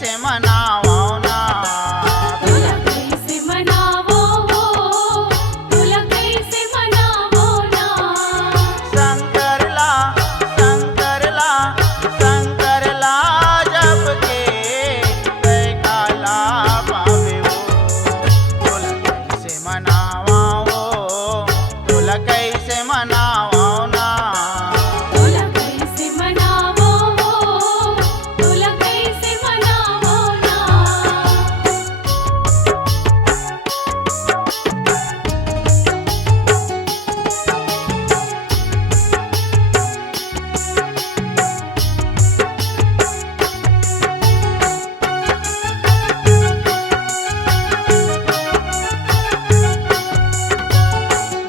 कैसे मनावो ना। तोला कैसे मनावो वो, तोला कैसे मनावो ना। शंकर ला जब के काला पावे वो, तोला कैसे मनावा वो, तोला कैसे मनावो ना। तोला कैसे मनावो वो, तोला कैसे मनावो ना।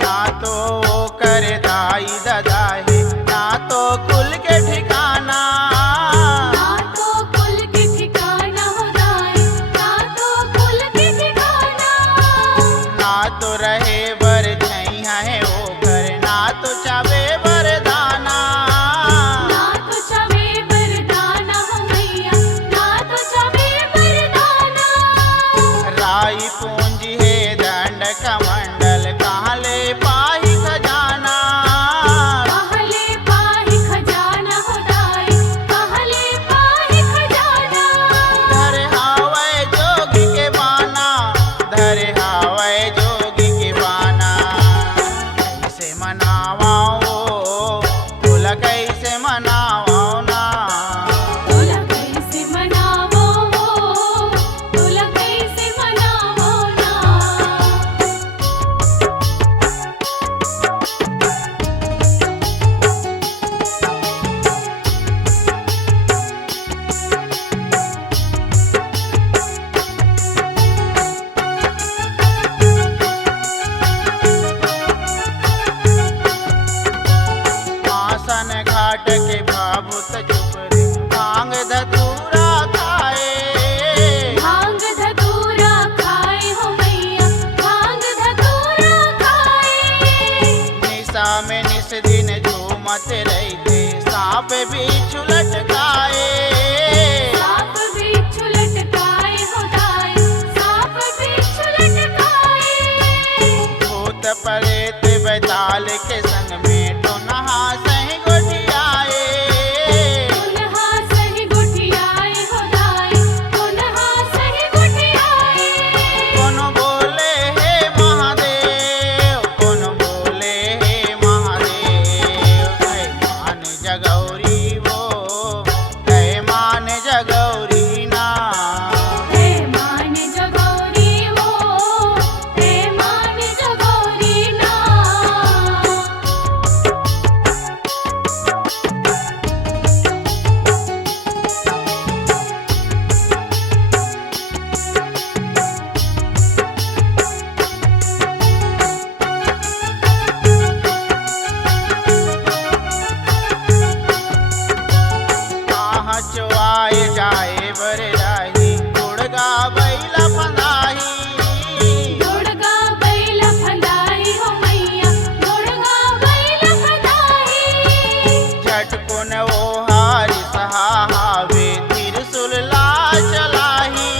ना तो वो करे दाई दादा है, ना तो कुल के ठिकाना। ना तो कुल के ठिकाना हो दाई, ना तो कुल के ठिकाना। ना तो रहे बर छैया है वो घर, ना तो चावे बरदाना। ना तो चावे बरदाना हो मैया, ना तो चावे बरदाना। राई पूंजी है दंड कमंडल, कहाँ ले पाही खजाना। कहले पाही खजाना हो दाई, कहले पाही खजाना। धरे हावै जोगी के बाना, धरे हावै जोगी के बाना। कैसे मनावा वो, तोला कैसे मनावो ना। तोला कैसे मनावो वो, तोला कैसे मनावो ना। आसन घाट के भावुत चुप रे, भांग धतूरा खाए। भांग धतूरा खाए हो मैया, भांग धतूरा खाए। निशा में निस दिन झूमत रहते, सांप बिच्छू लटकाए। साप बिच्छू लटकाए हो दाई, साप बिच्छू लटकाए। भूत प्रेत बैताल के संग में तो नहा सही गोटियाए। पुनः सही गुठियाए हो दाई, पुनः सही गुठियाए। कोनो बोले हे महादेव, कोनो बोले हे महादेव। है मान जगौरी वो, है मान जगौरी ना। हे मान जगौरी वो, हे मान जगौरी ना। कहाँ चुआए जाए बर राही, गुड़गा बैला फंदाही। गुड़गा बैल फंदाई हो मैया, गुड़गा बैल फंदाई। झटकुन वो हारी सहावे, त्रिशूल ला चलाही।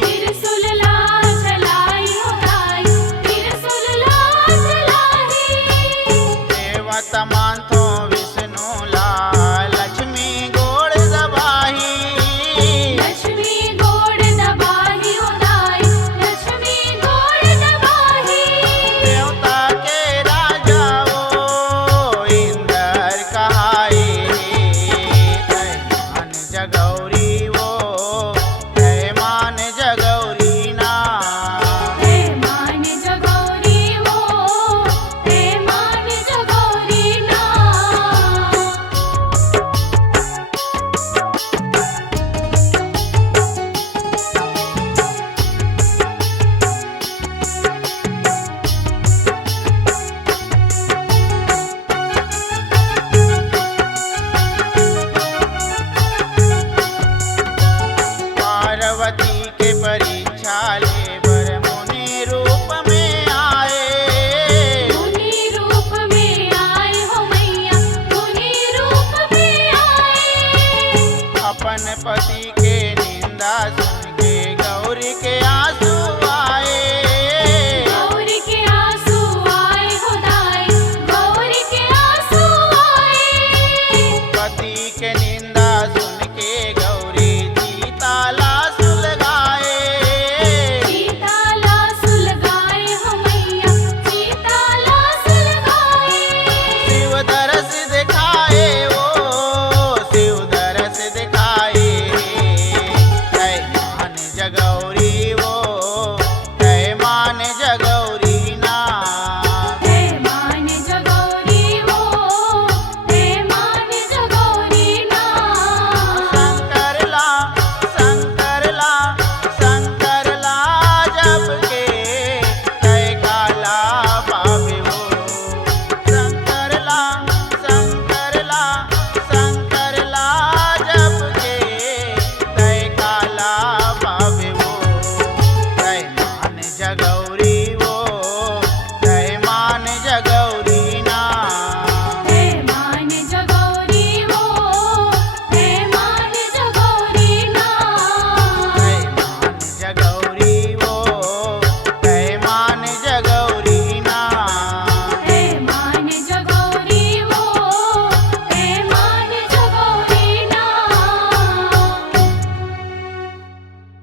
त्रिशूल ला चलाई हो दाई, त्रिशूल ला चलाई। देवता मानथो विष्णु ला, लक्ष्मी गोड़ दबाही। लक्ष्मी गोड़ दबाही हो दाई, लक्ष्मी गोड़ दबाही। देवता के राजा वो, इंद्र कहाए। है मान जगौरी वो, है मान जगौरी ना। हे मान जगौरी वो, हे मान जगौरी ना। पार्वती के परीक्षा ले बर मुनि रूप में आए। मुनि रूप में आए हो मैया, मुनि रूप में आए। अपन पति के निंदा निंदा सुन के गौरी के आंसू